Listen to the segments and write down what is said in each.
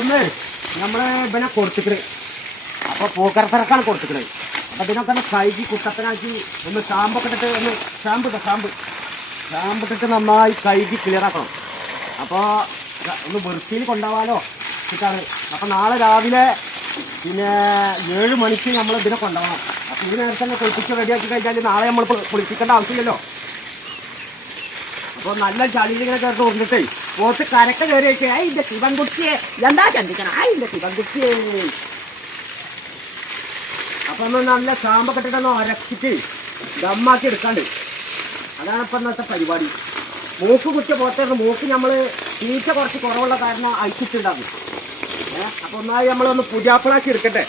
അപ്പം നമ്മളെ ഇവനെ കൊടുത്തിക്കണേ. അപ്പോൾ പൂക്കരത്തിറക്കാണ് കൊടുത്തിക്കണേ. അപ്പം ഇതിനൊക്കെ ഒന്ന് കഴുകി കുട്ടപ്പനാക്കി ഒന്ന് ഷാമ്പൊക്കെ ഇട്ടിട്ട് ഒന്ന് ഷാമ്പിട്ടിട്ട് നന്നായി കഴുകി ക്ലിയറാക്കണം. അപ്പോൾ ഒന്ന് വൃത്തിയിൽ കൊണ്ടുപോകാനോ വെച്ചിട്ടാണ്. അപ്പം നാളെ രാവിലെ പിന്നെ 7 മണിക്ക് നമ്മൾ ഇതിനെ കൊണ്ടുപോകണം. അപ്പം ഇത് നേരത്തെ തന്നെ കുളിപ്പിച്ച് റെഡിയാക്കി കഴിഞ്ഞാൽ നാളെ നമ്മൾ കുളിപ്പിക്കേണ്ട ആവശ്യമില്ലല്ലോ. അപ്പോൾ നല്ല ചളിയിൽ ഇങ്ങനെ ചേർത്ത് കൊണ്ടിട്ടേ പോത്ത് കരക്ക് കയറി വെച്ചേ അതിൻ്റെ ശിവൻകുട്ടിയെ എന്താ ചിന്തിക്കണം അതിൻ്റെ ശിവൻകുട്ടിയെ. അപ്പം ഒന്ന് നല്ല ഷാമ്പൊക്കെ ഇട്ടിട്ടൊന്ന് ഉരച്ചിട്ട് ദമ്മാക്കി എടുക്കാണ്ട്. അതാണ് ഇപ്പം ഇന്നത്തെ പരിപാടി. മൂക്ക് കുത്തിയ പോത്തായിരുന്നു. മൂക്ക് നമ്മൾ തീറ്റ കുറച്ച് കുറവുള്ള കാരണം അയച്ചിട്ടുണ്ടാകും. അപ്പോൾ ഒന്നായി നമ്മളൊന്ന് പുതിയാപ്പിളാക്കി എടുക്കട്ടെ.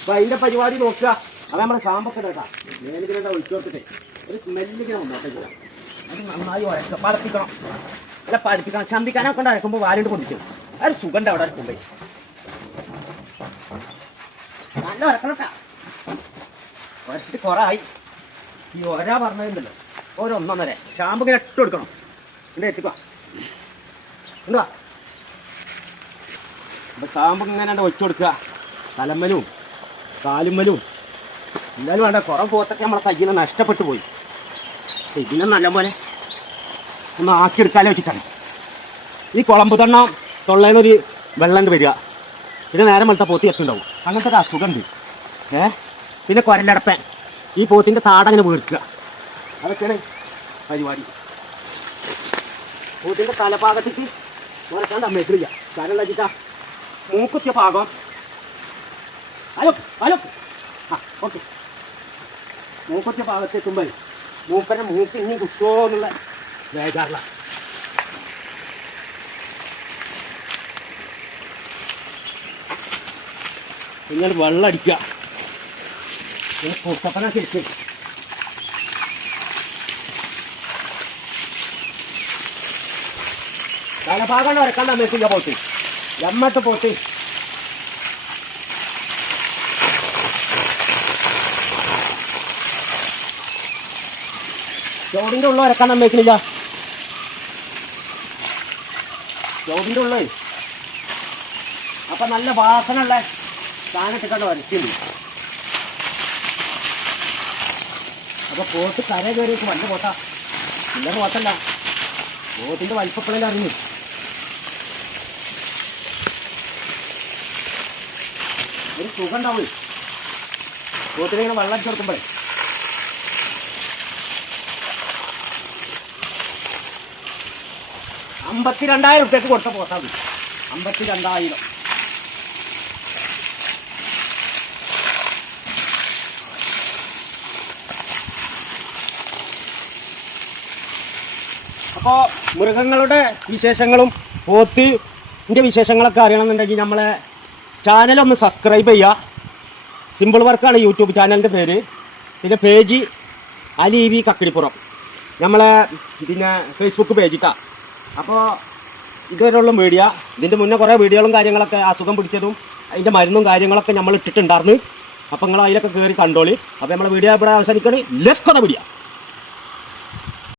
അപ്പോൾ അതിൻ്റെ പരിപാടി നോക്കുക. അത് നമ്മൾ ഷാമ്പൊക്കെ ഇടട്ടാ മേലിങ്ങനെ ഒഴിച്ചു കൊടുത്തിട്ടേ ഒരു സ്മെല്ലിങ്ങനെ വന്നോട്ടെ. അത് നന്നായി പഠിപ്പിക്കണം. അല്ല പഠിപ്പിക്കണം. ചന്തിക്കാനൊക്കെ കൊണ്ട് അരക്കുമ്പോൾ വാലിട്ട് പൊടിച്ചു അത് സുഖം അവിടെ അരക്കുമ്പോൾ നല്ല ഉരക്കണട്ടാ. ഉരച്ചിട്ട് കുറേ ഈ ഒരാ പറഞ്ഞതുണ്ടല്ലോ ഓരോന്നൊന്നര ഷാമ്പ് ഇങ്ങനെ ഇട്ട് കൊടുക്കണം. ഇവിടെ എത്തിക്കുക എന്താ അപ്പം ഷാമ്പ് ഇങ്ങനെ ഒഴിച്ചു കൊടുക്കുക. തലമ്മലും കാലുമ്മലും എന്തായാലും വേണ്ട. കുറേ പോത്തൊക്കെ നമ്മളെ കയ്യിൽ നിന്ന് നഷ്ടപ്പെട്ടു പോയി. ഇതിനെ നല്ലപോലെ ഒന്ന് ആക്കിയെടുക്കാലോ വെച്ചിട്ടാണ്. ഈ കുളമ്പ് തണ്ണ തൊള്ളേന്നൊരു വെള്ളം വരിക. പിന്നെ നേരം വെളുത്ത പോത്തി എത്തുണ്ടാവും. അങ്ങനത്തെ ഒരു അസുഖമുണ്ട്. പിന്നെ കുരലടപ്പൻ ഈ പോത്തിൻ്റെ താടങ്ങനെ വീർക്കുക. അതൊക്കെയാണ് പരിപാടി. പോത്തിൻ്റെ തലഭാഗത്തേക്ക് ഉരക്കാൻ തമ്മേറ്റില്ല. കാരണം വെച്ചിട്ടാ മൂക്കുത്തിയ ഭാഗം ഹലോ ഓക്കെ മൂക്കുത്തിയ ഭാഗത്ത് എത്തുമ്പോൾ മൂപ്പൻ്റെ മൂക്ക് ഇനി കുത്തോ എന്നുള്ള ബേജാറില്ല. ഇങ്ങനെ വെള്ളം അടിക്കുക. കുട്ടപ്പനൊക്കെ ഇരിക്കും. തലഭാഗം വരക്കാൻ തന്നിട്ടില്ല പോത്ത്. എമ്മട്ട് പോത്ത് ചോടിൻ്റെ ഉള്ള വരക്കാൻ തന്നേക്കുന്നില്ല. ചോടിൻ്റെ ഉള്ളേ അപ്പം നല്ല വാസനയുള്ള സാധനമൊക്കെ കണ്ട് വരയ്ക്കുന്നു. അപ്പോൾ പോത്ത് കര കയറിയൊക്കെ വല്ല പോത്താ ഇല്ല പോത്തല്ല. പോത്തിൻ്റെ വലിപ്പപ്പളെല്ലാം അറിഞ്ഞു. ഒരു സുഖം ഉണ്ടാവും പോത്തിനെ ഇങ്ങനെ വെള്ളം അടിച്ചു കൊടുക്കുമ്പോഴേ. $52,000 കൊടുത്ത പോത്താ മതി. 52,000. അപ്പോൾ മൃഗങ്ങളുടെ വിശേഷങ്ങളും പോത്തിൻ്റെ വിശേഷങ്ങളൊക്കെ അറിയണമെന്നുണ്ടെങ്കിൽ നമ്മളെ ചാനലൊന്ന് സബ്സ്ക്രൈബ് ചെയ്യുക. സിമ്പിൾ വർക്കാണ് യൂട്യൂബ് ചാനലിൻ്റെ പേര്. പിന്നെ പേജ് അലി വി കക്കിടിപ്പുറം നമ്മളെ പിന്നെ ഫേസ്ബുക്ക് പേജിട്ടാണ്. അപ്പോൾ ഇതുവരെയുള്ള വീഡിയോ ഇതിൻ്റെ മുന്നേ കുറേ വീഡിയോകളും കാര്യങ്ങളൊക്കെ അസുഖം പിടിച്ചതും അതിൻ്റെ മരുന്നും കാര്യങ്ങളൊക്കെ നമ്മൾ ഇട്ടിട്ടുണ്ടായിരുന്നു. അപ്പോൾ നിങ്ങൾ അതിലൊക്കെ കയറി കണ്ടോളി. അപ്പോൾ നമ്മളെ വീഡിയോ ഇവിടെ അവസാനിക്കണേ. Let's go the video.